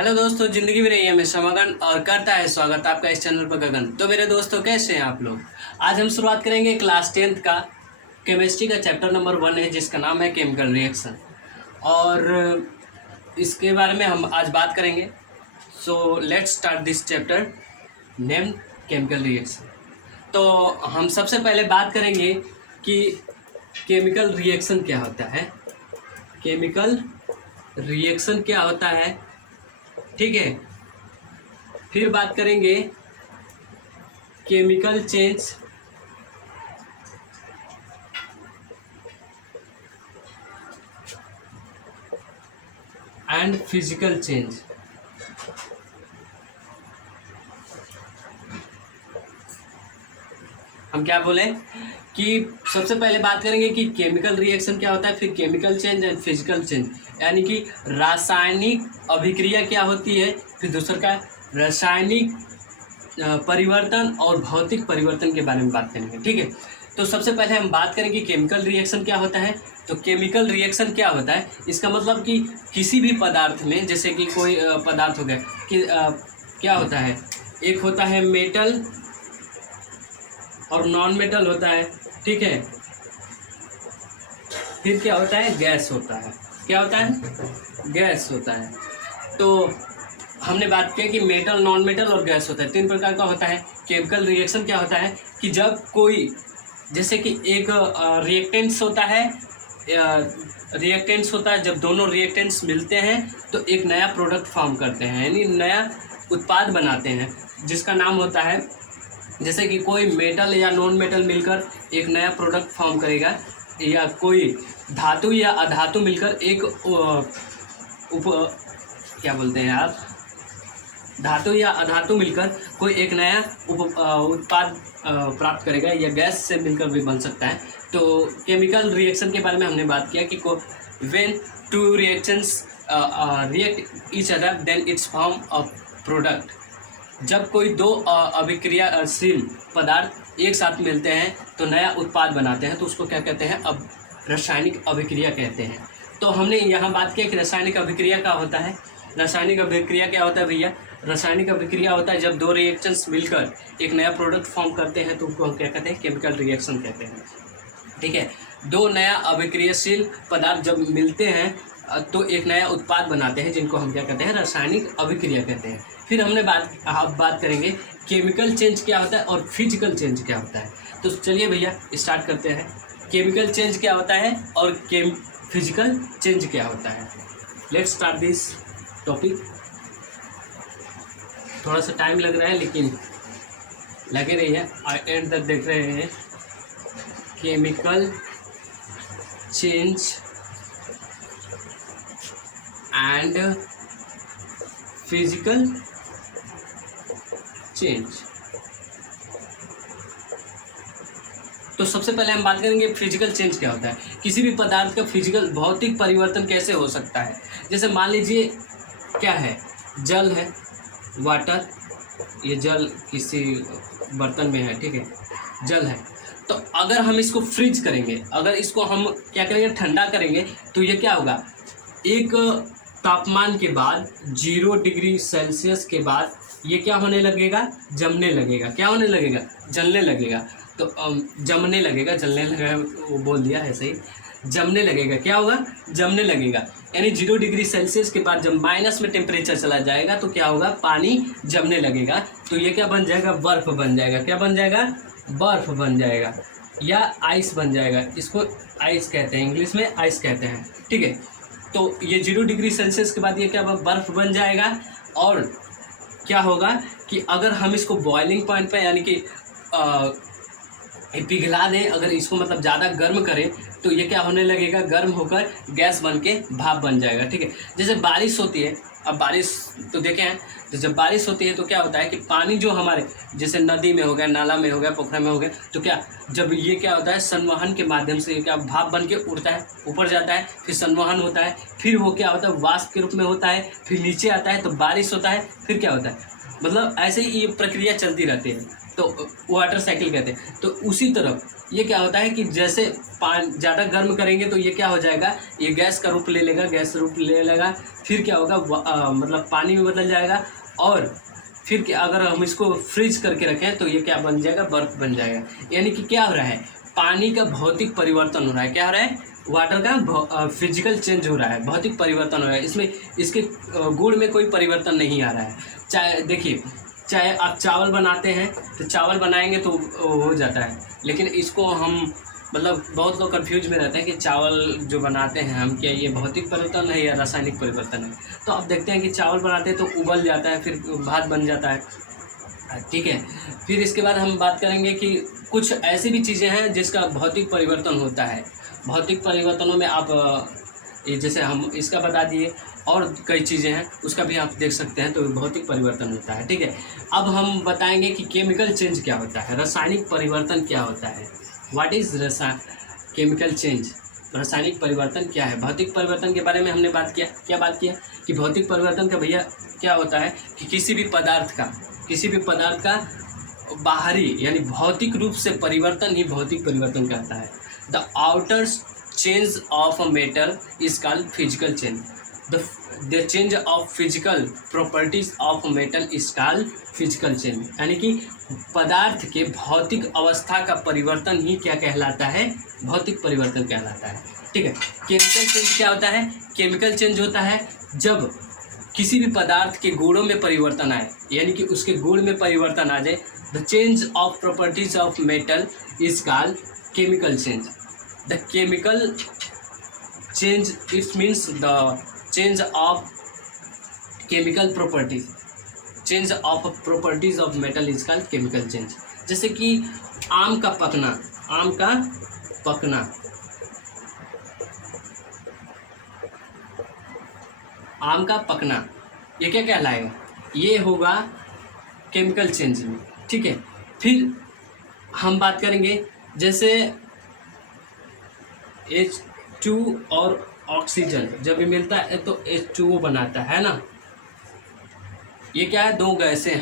Hello दोस्तों, जिंदगी में रही है हमेशा मगन और करता है स्वागत आपका इस चैनल पर गगन। तो मेरे दोस्तों, कैसे हैं आप लोग। आज हम शुरुआत करेंगे क्लास 10th का केमिस्ट्री का चैप्टर नंबर 1 है, जिसका नाम है केमिकल रिएक्शन। और इसके बारे में हम आज बात करेंगे। So let's start this chapter name chemical reaction. तो हम सबसे पहले बात करेंगे कि केमिकल रिएक्शन क्या होता है। केमिकल रिएक्शन क्या होता है, ठीक है। फिर बात करेंगे chemical change and physical change. हम क्या बोले कि सबसे पहले बात करेंगे कि केमिकल रिएक्शन क्या होता है, फिर chemical change and physical change, यानी कि रासायनिक अभिक्रिया क्या होती है, फिर दूसरा का रासायनिक परिवर्तन और भौतिक परिवर्तन के बारे में बात करेंगे, ठीक है। तो सबसे पहले हम बात करेंगे केमिकल रिएक्शन क्या होता है। तो केमिकल रिएक्शन क्या होता है, इसका मतलब कि किसी भी पदार्थ में, जैसे कि कोई पदार्थ हो गया कि क्या होता है, एक होता है मेटल और नॉन मेटल होता है, ठीक है। फिर क्या होता है, गैस होता है। क्या होता है, गैस होता है। तो हमने बात किया कि मेटल, नॉन मेटल और गैस होता है, 3 प्रकार का होता है। केमिकल रिएक्शन क्या होता है कि जब कोई, जैसे कि एक रिएक्टेंट्स होता है, जब दोनों रिएक्टेंट्स मिलते हैं तो एक नया प्रोडक्ट फॉर्म करते हैं, यानी नया उत्पाद बनाते हैं, जिसका नाम होता है, जैसे कि कोई मेटल या नॉन मेटल मिलकर एक नया प्रोडक्ट फॉर्म करेगा, या कोई धातु या अधातु मिलकर एक क्या बोलते हैं आप, धातु या अधातु मिलकर कोई एक नया उत्पाद प्राप्त करेगा, या गैस से मिलकर भी बन सकता है। तो केमिकल रिएक्शन के बारे में हमने बात किया कि when two reactions react each other then its form a product. जब कोई दो अभिक्रियाशील पदार्थ एक साथ मिलते हैं तो नया उत्पाद बनाते हैं, तो उसको क्या कहते हैं, अब रासायनिक अभिक्रिया कहते हैं। तो हमने यहाँ बात किया कि रासायनिक अभिक्रिया क्या होता है। रासायनिक अभिक्रिया क्या होता है भैया, रासायनिक अभिक्रिया होता है जब दो रिएक्शंस मिलकर एक नया प्रोडक्ट फॉर्म करते हैं, तो उसको हम क्या कहते हैं, केमिकल रिएक्शन कहते हैं, ठीक है। दो नया अभिक्रियाशील पदार्थ जब मिलते हैं तो एक नया उत्पाद बनाते हैं, जिनको हम क्या कहते हैं, रासायनिक अभिक्रिया कहते हैं। फिर हमने बात करेंगे केमिकल चेंज क्या होता है और फिजिकल चेंज क्या होता है। तो चलिए भैया स्टार्ट करते हैं। केमिकल चेंज क्या होता है और फिजिकल चेंज क्या होता है। Let's start this topic. थोड़ा सा टाइम लग रहा है, लेकिन लगे रहिए, एंड तक देख रहे हैं। Chemical change and physical change. तो सबसे पहले हम बात करेंगे फिजिकल चेंज क्या होता है। किसी भी पदार्थ का फिजिकल भौतिक परिवर्तन कैसे हो सकता है। जैसे मान लीजिए क्या है, जल है, वाटर, ये जल किसी बर्तन में है, ठीक है, जल है। तो अगर हम इसको फ्रीज करेंगे, अगर इसको हम क्या करेंगे, ठंडा करेंगे, तो ये क्या होगा, एक तापमान के बाद 0 डिग्री सेल्सियस के बाद ये क्या होने लगेगा, जमने लगेगा। क्या होने लगेगा, जलने लगेगा। तो जमने लगेगा, जलने लगेगा वो बोल दिया, ऐसे ही जमने लगेगा। क्या होगा, जमने लगेगा। यानी 0 डिग्री सेल्सियस के बाद जब माइनस में टेम्परेचर चला जाएगा तो क्या होगा, पानी जमने लगेगा। तो ये क्या बन जाएगा, बर्फ बन जाएगा। क्या बन जाएगा, बर्फ बन जाएगा या आइस बन जाएगा। इसको आइस कहते हैं, इंग्लिश में आइस कहते हैं, ठीक है। तो ये 0 डिग्री सेल्सियस के बाद ये क्या बर्फ बन जाएगा। और क्या होगा कि अगर हम इसको बॉइलिंग पॉइंट पे, यानी कि पिघला दें, अगर इसको मतलब ज़्यादा गर्म करें, तो ये क्या होने लगेगा, गर्म होकर गैस बन के भाप बन जाएगा, ठीक है। जैसे बारिश होती है, अब बारिश तो देखे हैं, तो जब बारिश होती है तो क्या होता है कि पानी जो हमारे, जैसे नदी में हो गया, नाला में हो गया, पोखरा में हो गया, तो क्या, जब ये क्या होता है, संवहन के माध्यम से क्या भाप बन के उड़ता है, ऊपर जाता है, फिर संवहन होता है, फिर वो क्या होता है, वाष्प के रूप में होता है, फिर नीचे आता है तो बारिश होता है, फिर क्या होता है, मतलब ऐसे ही ये प्रक्रिया चलती रहती है। तो वाटर साइकिल कहते हैं। तो उसी तरह ये क्या होता है कि जैसे पानी ज़्यादा गर्म करेंगे तो ये क्या हो जाएगा, ये गैस का रूप ले लेगा, गैस रूप ले लेगा, फिर क्या होगा मतलब पानी में बदल जाएगा, और फिर क्या अगर हम इसको फ्रीज करके रखें तो ये क्या बन जाएगा, बर्फ़ बन जाएगा। यानी कि क्या हो रहा है, पानी का भौतिक परिवर्तन हो रहा है। क्या हो रहा है, वाटर का फिजिकल चेंज हो रहा है, भौतिक परिवर्तन हो रहा है। इसमें इसके गुण में कोई परिवर्तन नहीं आ रहा है। चाहे देखिए, चाहे आप चावल बनाते हैं तो चावल बनाएंगे तो हो जाता है, लेकिन इसको हम मतलब बहुत लोग कंफ्यूज में रहते हैं कि चावल जो बनाते हैं हम, क्या ये भौतिक परिवर्तन है या रासायनिक परिवर्तन है। तो अब देखते हैं कि चावल बनाते हैं तो उबल जाता है, फिर भात बन जाता है, ठीक है। फिर इसके बाद हम बात करेंगे कि कुछ ऐसी भी चीज़ें हैं जिसका भौतिक परिवर्तन होता है। भौतिक परिवर्तनों में आप ये जैसे हम इसका बता दिए, और कई चीज़ें हैं उसका भी आप देख सकते हैं, तो भौतिक परिवर्तन होता है, ठीक है। अब हम बताएंगे कि केमिकल चेंज क्या होता है, रासायनिक परिवर्तन क्या होता है। व्हाट इज़ केमिकल चेंज, रासायनिक परिवर्तन क्या है। भौतिक परिवर्तन के बारे में हमने बात किया, क्या बात किया कि भौतिक परिवर्तन का भैया क्या होता है कि किसी भी पदार्थ का बाहरी यानी भौतिक रूप से परिवर्तन ही भौतिक परिवर्तन कहता है। The outer change of a metal is called physical change. The change of physical properties of metal is called physical change. यानी कि पदार्थ के भौतिक अवस्था का परिवर्तन ही क्या कहलाता है, भौतिक परिवर्तन कहलाता है, ठीक है। केमिकल चेंज क्या होता है, केमिकल चेंज होता है जब किसी भी पदार्थ के गुणों में परिवर्तन आए, यानी कि उसके गुण में परिवर्तन आ जाए। The change of properties of metal is called chemical change. The chemical change it means the change of chemical properties, change of properties of metal is called chemical change. जैसे कि आम का पकना, आम का पकना, आम का पकना ये क्या कहलाएगा, ये होगा केमिकल चेंज में, ठीक है। फिर हम बात करेंगे जैसे H2 और ऑक्सीजन जब भी मिलता है तो H2O बनाता है ना। ये क्या है, दो गैसें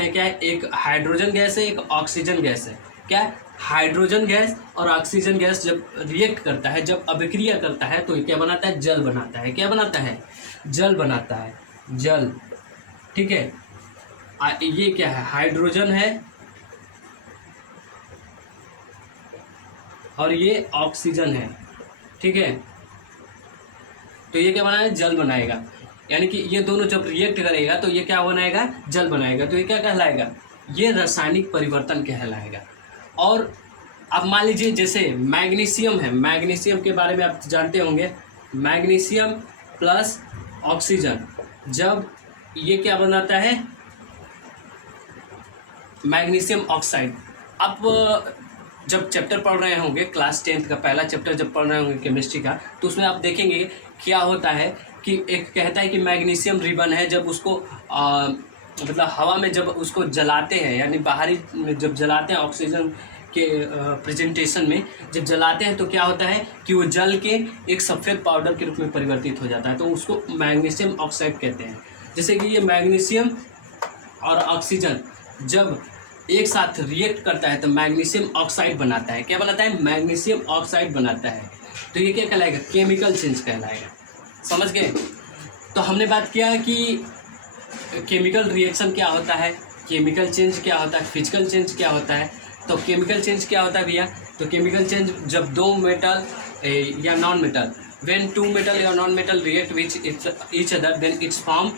हैं, क्या है, एक हाइड्रोजन गैस है, एक ऑक्सीजन गैस है। क्या है, हाइड्रोजन गैस और ऑक्सीजन गैस जब रिएक्ट करता है, जब अभिक्रिया करता है तो ये क्या बनाता है, जल बनाता है। क्या बनाता है, जल बनाता है, जल, ठीक है। ये क्या है, हाइड्रोजन है और ये ऑक्सीजन है, ठीक है। तो ये क्या बनाएगा, जल बनाएगा। यानी कि ये दोनों जब रिएक्ट करेगा तो ये क्या बनाएगा, जल बनाएगा। तो ये क्या कहलाएगा, ये रासायनिक परिवर्तन कहलाएगा। और अब मान लीजिए जैसे मैग्नीशियम है, मैग्नीशियम के बारे में आप जानते होंगे, मैग्नीशियम प्लस ऑक्सीजन जब ये क्या बनाता है, मैग्नीशियम ऑक्साइड। अब जब चैप्टर पढ़ रहे होंगे, क्लास 10th का पहला चैप्टर जब पढ़ रहे होंगे केमिस्ट्री का, तो उसमें आप देखेंगे क्या होता है कि एक कहता है कि मैग्नीशियम रिबन है, जब उसको मतलब हवा में जब उसको जलाते हैं, यानी बाहरी में जब जलाते हैं ऑक्सीजन के प्रेजेंटेशन में जब जलाते हैं तो क्या होता है कि वो जल के एक सफ़ेद पाउडर के रूप में परिवर्तित हो जाता है, तो उसको मैग्नीशियम ऑक्साइड कहते हैं। जैसे कि ये मैग्नीशियम और ऑक्सीजन जब एक साथ रिएक्ट करता है तो मैग्नीशियम ऑक्साइड बनाता है। क्या बनाता है, मैग्नीशियम ऑक्साइड बनाता है। तो ये क्या कहलाएगा, केमिकल चेंज कहलाएगा। समझ गए। तो हमने बात किया कि केमिकल रिएक्शन क्या होता है, केमिकल चेंज क्या होता है, फिजिकल चेंज क्या होता है। तो केमिकल चेंज क्या होता है भैया, तो केमिकल चेंज जब दो मेटल या non metal, when two metal या non metal react with each other then its form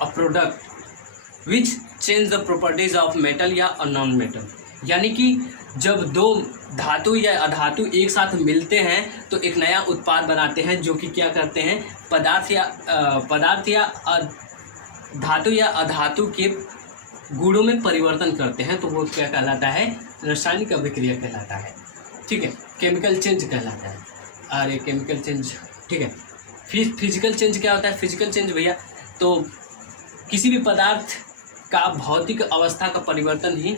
a product which change the properties of metal या नॉन मेटल। यानी कि जब दो धातु या अधातु एक साथ मिलते हैं तो एक नया उत्पाद बनाते हैं, जो कि क्या करते हैं, पदार्थ या धातु या अधातु के गुणों में परिवर्तन करते हैं, तो वो क्या कहलाता है, रासायनिक अभिक्रिया कहलाता है, ठीक है। केमिकल चेंज कहलाता है, अरे केमिकल चेंज, ठीक है। फिजिकल चेंज क्या होता है, फिजिकल चेंज भैया तो किसी भी पदार्थ का भौतिक अवस्था का परिवर्तन ही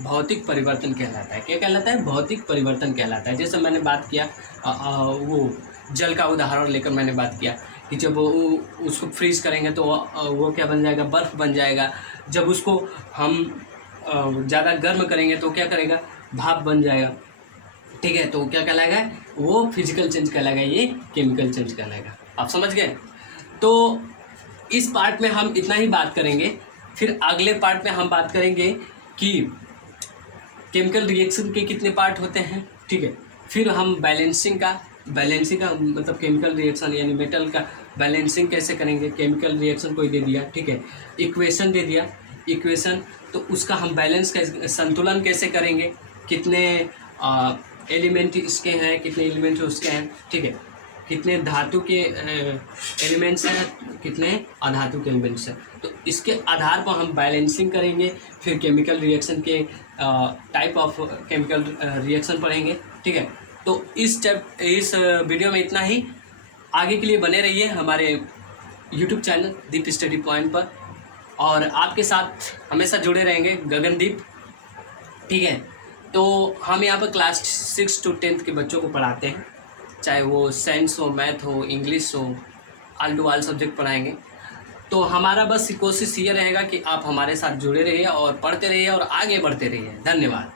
भौतिक परिवर्तन कहलाता है। क्या कहलाता है, भौतिक परिवर्तन कहलाता है। जैसे मैंने बात किया वो जल का उदाहरण लेकर मैंने बात किया कि जब उसको फ्रीज करेंगे तो वो क्या बन जाएगा, बर्फ़ बन जाएगा। जब उसको हम ज़्यादा गर्म करेंगे तो क्या करेगा, भाप बन जाएगा, ठीक है। तो क्या कहलाएगा, वो फिजिकल चेंज कहलाएगा, ये केमिकल चेंज कहलाएगा। आप समझ गए। तो इस पार्ट में हम इतना ही बात करेंगे। फिर अगले पार्ट में हम बात करेंगे कि केमिकल रिएक्शन के कितने पार्ट होते हैं, ठीक है। फिर हम बैलेंसिंग का मतलब केमिकल रिएक्शन यानी मेटल का बैलेंसिंग कैसे करेंगे। केमिकल रिएक्शन कोई दे दिया, ठीक है, इक्वेशन दे दिया, इक्वेशन तो उसका हम बैलेंस कैसे, संतुलन कैसे करेंगे, कितने एलिमेंट इसके हैं, कितने एलिमेंट उसके हैं, ठीक है, कितने धातु के एलिमेंट्स हैं, कितने अधातु के एलिमेंट्स हैं। तो इसके आधार पर हम बैलेंसिंग करेंगे। फिर केमिकल रिएक्शन के टाइप ऑफ केमिकल रिएक्शन पढ़ेंगे, ठीक है। तो इस वीडियो में इतना ही। आगे के लिए बने रहिए हमारे यूट्यूब चैनल दीप स्टडी पॉइंट पर, और आपके साथ हमेशा जुड़े रहेंगे गगनदीप, ठीक है। तो हम यहाँ पर क्लास 6 to 10 के बच्चों को पढ़ाते हैं, चाहे वो साइंस हो, मैथ हो, इंग्लिश हो, ऑल टू ऑल सब्जेक्ट पढ़ाएंगे। तो हमारा बस कोशिश ये रहेगा कि आप हमारे साथ जुड़े रहिए और पढ़ते रहिए और आगे बढ़ते रहिए। धन्यवाद।